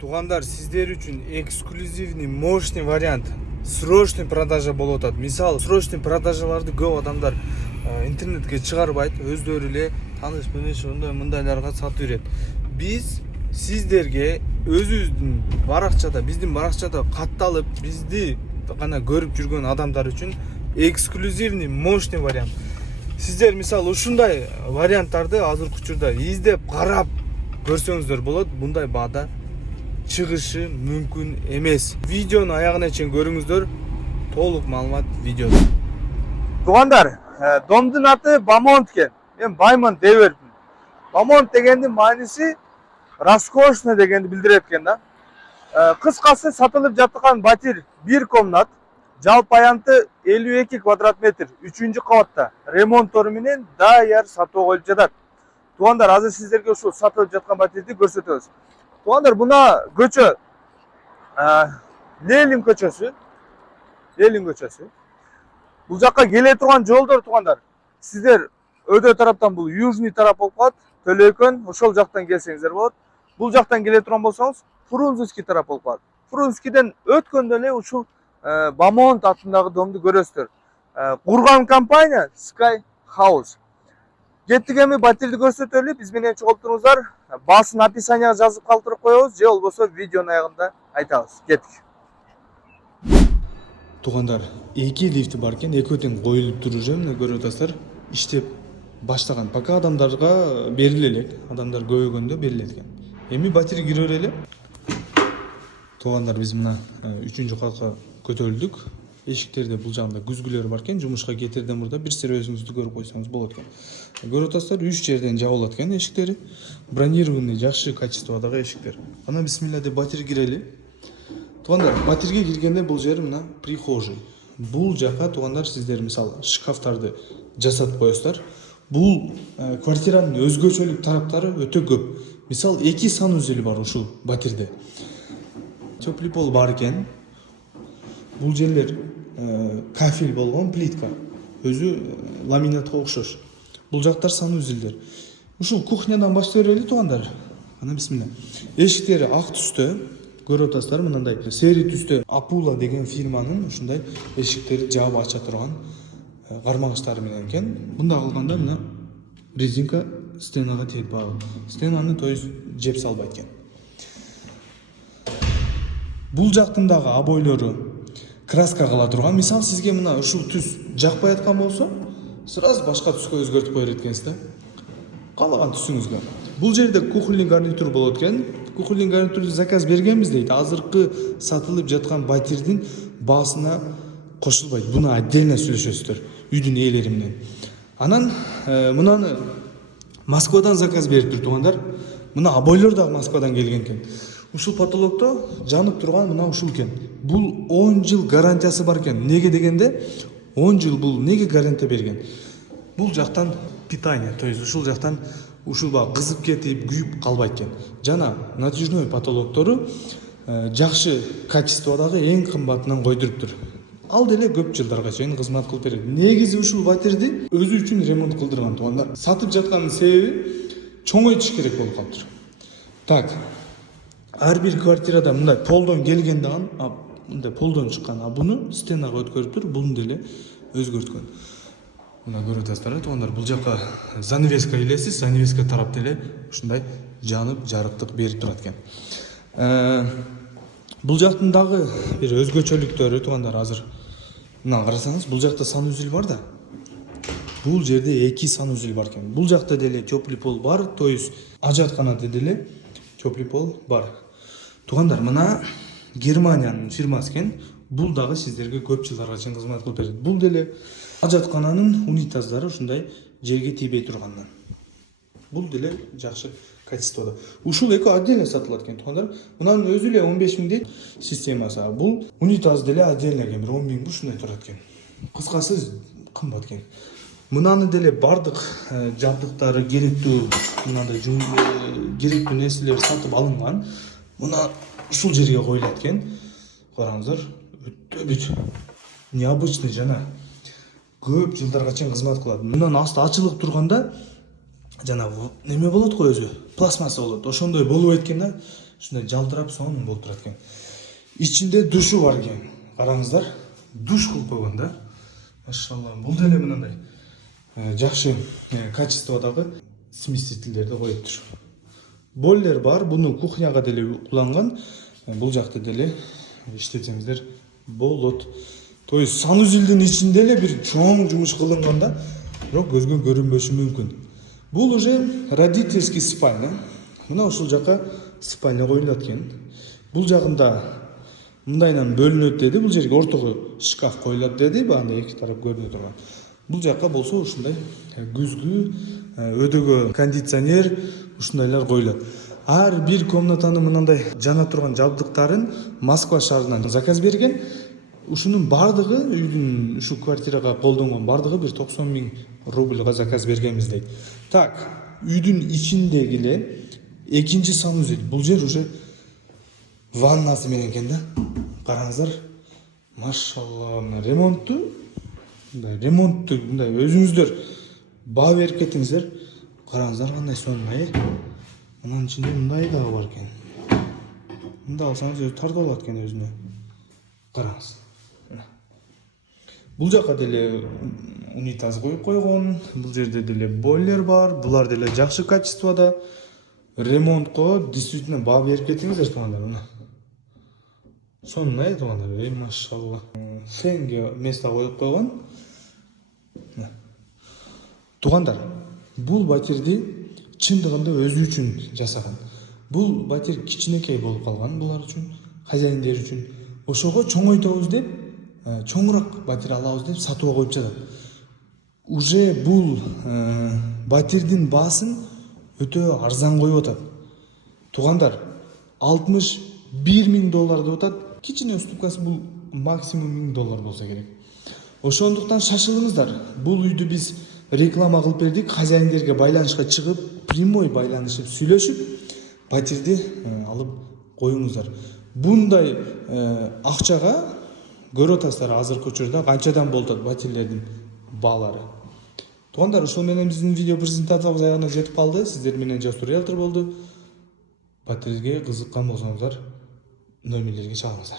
Тугандар, сиздер үчүн эксклюзивный, мощный вариант. Срочный продажа болуп атат. Мисалы, срочный продажаларды көп адамдар интернетке чыгарбайт, өздөрү эле тааныш менен мындайларга сатып берет. Биз сиздерге өзүбүздүн баракчада, биздин баракчада катталып, бизди гана көрүп жүргөн адамдар үчүн эксклюзивный, мощный вариант. Сиздер мисалы ушундай варианттарды азыркы учурда издеп карап көрсөңүздөр болот. Мындай баада чыгышы мүмкүн эмес. Видеону аягына чейин көрүңүздөр. Толук маалымат видеода. Тугандар, домдун аты Бамонт экен. Мен Баймонт дей бердим. Бамонт дегендин мааниси роскошный дегенди билдирет экен да. Кыскасы сатылып жаткан батир 1 комнат, жалпы аянты 52 квадрат метр, 3-кабатта ремонттору менен даяр сатууга коюлуп жатат. Тугандар, азыр сиздерге ушул сатылып жаткан батирди көрсөтөбүз. Тугандар, мына көчө Ленин көчөсү. Ленин көчөсү. Бул жакка келе турган жолдор, тугандар. Сиздер өтө тараптан бул южный тарап болуп калат. Төлөкөн, ошол жактан келсеңиздер болот. Бул жактан келе турган болсоңуз, Фрунзенский тарап болуп калат. Фрунзенскийден өткөндө эле ушул Бамонт атындагы домду көрөсүздөр. Курган компания Sky House. Кеттик, эми батирди көрсөтөлү. Биз менен чогултуңуздар. Басын описанияга жазып калтырып коебуз, же болбосо видеонун аягында айтабыз. Кеттик. Тугандар, 2 лифти бар экен, экөөтөн коюлуп туруп же, мына көрүп атасыздар, иштеп баштаган. Пока адамдарга бериле элек, адамдар көбөйгөндө берилет экен. Эми батир кире берели. Тугандар, биз мына 3-катка көтөрүлдүк. Эшиктерде бул жагында күзгүлөр бар экен. Жумушка кетерден мурда бир сер өзүңүздү көрүп койсоңуз болот экен. Көрүп атасыздар, 3 жерден жабылат экен эшиктери. Бронированный, жакшы качестводагы эшиктер. Ана бисмилла деп батир кирели. Тугандар, батирге киргенде бул жер мына прихожий. Бул жака, тугандар, сиздер мисалы шкафтарды жасатып коесуздар. Бул квартиранын өзгөчөлүк тараптары өтө көп. Мисалы 2 санузел бар ушул батирде. Теплый пол бар экен. Бул жерлер кафель болгон плитка. Өзү ламинатка окшош. Бул жактар санузелдер. Ушул кухнядан баштай берели, тугандар. Ана бисмилла. Эшиктери ак түстө. Көрүп атасыздар, мындай сери түстө Apula деген фирманын ушундай эшиктери жаап ача турган кармагычтары менен экен. Мында кылганда мына резинка стенага тиет багы. Стенаны то есть жеп салбайт экен. Бул жактын дагы обойлору краска кыла турган. Мисалы сизге мына ушул түс жакпай аткан болсо, сразу башка түскө өзгөртүп кое берет экенсиз да. Каалаган түсүңүзгө. Бул жерде кухонный гарнитур болот экен. Кухонный гарнитурду заказ бергенбиз дейт. Азыркы сатылып жаткан батирдин баасына кошулбайт. Буну отдельно сүйлөшөсүздөр үйдүн ээлери менен. Анан мынаны Москвадан заказ бериптир, тугандар. Мына обойлор дагы Москвадан келген экен. Ушул потолокто жанып турган мына ушул экен. Бул 10 жыл гарантиясы бар экен. Неге дегенде 10 жыл бул неге гарантия берген? Бул жактан питание, то есть ушул жактан ушул баг кызып кетип, күйүп калбайт экен. Жана натяжной потолоктору жакшы качестводагы эң кымбатынан койдуруптур. Ал деле көп жылдарга чейин кызмат кылып берет. Негизи ушул батирди өзү үчүн ремонт кылдырган, тугандар. Сатып жатканын себеби чоңойтуш керек болуп калыптыр. Так, ар бир квартирада мындай полдон келген дагы, мындай полдон чыккан, буну стенага өткөрүптүр, буну деле өзгөрткөн. Мына көрүп атасыздар, тугандар, бул жака занавеска илесиз, занавеска тарап деле ушундай жанып, жарыктык берип турат экен. Бул жактын дагы бир өзгөчөлүктөрү, тугандар, азыр мына карасаңыз, бул жакта санузел бар да. Бул жерде 2 санузел бар экен. Бул жакта деле теплый пол бар, то есть ажатканада деле теплый пол бар. Тугандар, мына Германиянын фирмасы экен. Бул дагы сиздерге көп жылдарга чейин кызмат кылып берет. Бул деле ажаткананын унитаздары ушундай жерге тийбей тургандан. Бул деле жакшы качестводо. Ушул экөө отдельно сатылат экен, тугандар. Мунун өзү эле 15 000 дейт системасы. Бул унитаз деле отдельно экен, 10 000 ушундай турат экен. Кыскасы кымбат экен. Мынаны деле бардык жабдыктары керектүү, мындай керектүү нерселер сатып алынган. Мына ушул жерге коюлат экен. Караңыздар, өтө бүт необычный жана көп жылдарга чейин кызмат кылат. Мындан асты ачылып турганда жана неме болот го өзү, пластмасса болот. Ошондой болбойт экен да. ушундай жалтырап сонун болуп турат экен. Ичинде душу бар экен. Караңыздар, душ кылып койгон да. Машалла, бул деле мындай жакшы качестводагы смесителдерди коюптур. Бойлер бар, буну кухняга деле кулланган. Бул жакта деле иштетсеңиздер болот. То есть санузелдин ичинде эле бир чоң жумуш кылынган да, бирок көзгө көрүнбөшү мүмкүн. Бул уже родительский спальня. Мына ушул жака спальня коюлат экен. Бул жагында мындайынан бөлүнөт деди, бул жерге ортого шкаф коюлат деди, баанда эки тарап көрүнө турган. Бул жака болсо ушундай күзгү, өдөгө кондиционер, ушундайлар коюлат. Ар бир комнатаны мындай жана турган жабдыктарын Москва шаарынан заказ берген. Ушунун бардыгы үйдүн ушу квартирага колдонгон бардыгы бир 90 000 рубльга заказ бергенбиз дейт. Так, үйдүн ичиндеги эле экинчи санузел. Бул жер уже ваннасы менен экен да. Караңыздар. Машалла, мына ремонтту мындай өзүңүздөр баа берип кетиңиздер. Караңыздар кандай сонун, Мынын ичинде мындай дагы бар экен. Мында алсаңыз өзү тартып алат экен өзүнө. Караңыз. Бул жака деле унитаз коюп койгон. Бул жерде деле бойлер бар. Булар деле жакшы качествода. Ремонтко действительно баа берип кетиңиздер, туугандар. Мына. Сонун, туугандар. Машалла. Фенге место коюп койгон. Туугандар, бул батирди чындыгында өзү үчүн жасаган. Бул батир кичинекей болуп калган булар үчүн, хозяиндер үчүн. Ошого чоңойтобуз деп, чоңураак батир алабыз деп сатууга коюп жатат. Уже бул батирдин баасын өтө арзан коюп атат. Туугандар, $61 000 деп атат. Кичине уступкасы бул максимум $1000 болсо керек. Ошондуктан шашылыңыздар. Бул үйдү биз реклама кылып бердик, хозяиндерге байланышка чыгып, прямой байланышып, сүйлөшүп, батирди алып коюңуздар. Bunday акчага көрүп атасыздар азыркы учурда канчадан болуп атат батирлердин баалары. Туугандар, ошол менен биздин видео презентациябыз аягына жетип калды. Сиздер менен Жасур Риэлтор болду. Батирге кызыккан болсоңуздар, номерлерге чалыңыздар.